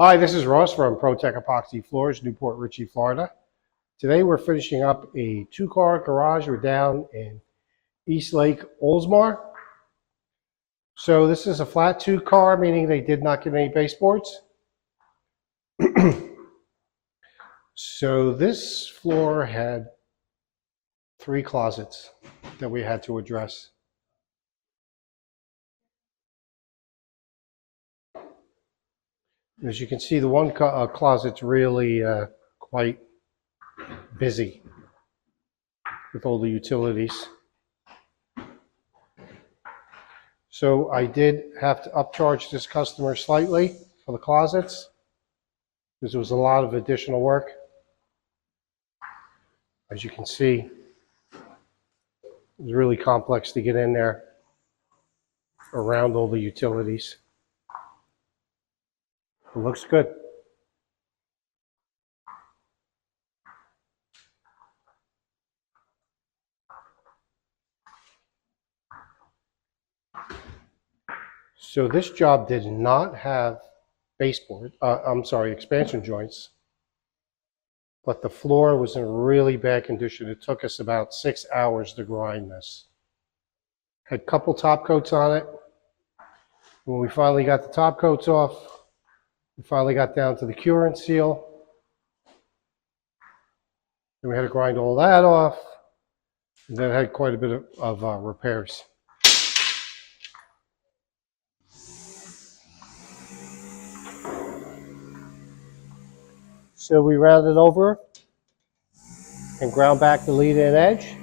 Hi, this is Ross from ProTech Epoxy Floors, Newport Richey, Florida. Today we're finishing up a two-car garage. We're down in East Lake, Oldsmar. So this is a flat two-car, meaning they did not get any baseboards. So this floor had 3 closets that we had to address. As you can see, the one closet's really quite busy with all the utilities. So I did have to upcharge this customer slightly for the closets because there was a lot of additional work. As you can see, it was really complex to get in there around all the utilities. It looks good. So this job did not have expansion joints, but the floor was in really bad condition. It took us about 6 hours to grind this. Had a couple top coats on it. When we finally got the top coats off, we finally got down to the cure and seal. Then we had to grind all that off. And then had quite a bit of repairs. So we rounded over and ground back the lead-in edge.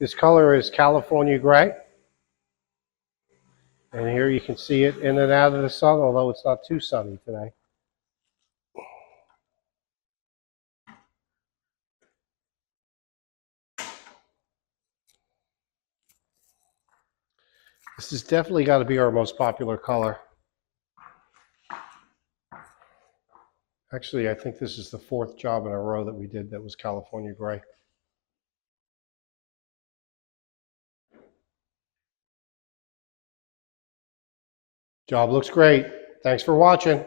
This color is California Gray. And here you can see it in and out of the sun, although it's not too sunny today. This has definitely got to be our most popular color. Actually, I think this is the 4th job in a row that we did that was California Gray. Job looks great. Thanks for watching.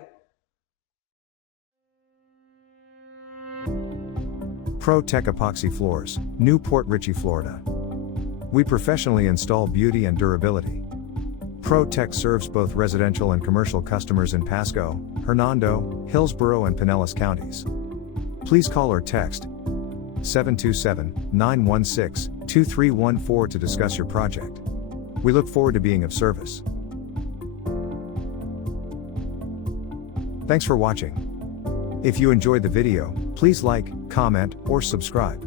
ProTech Epoxy Floors, Newport Richey, Florida. We professionally install beauty and durability. ProTech serves both residential and commercial customers in Pasco, Hernando, Hillsborough and Pinellas counties. Please call or text 727-916-2314 to discuss your project. We look forward to being of service. Thanks for watching. If you enjoyed the video, please like, comment, or subscribe.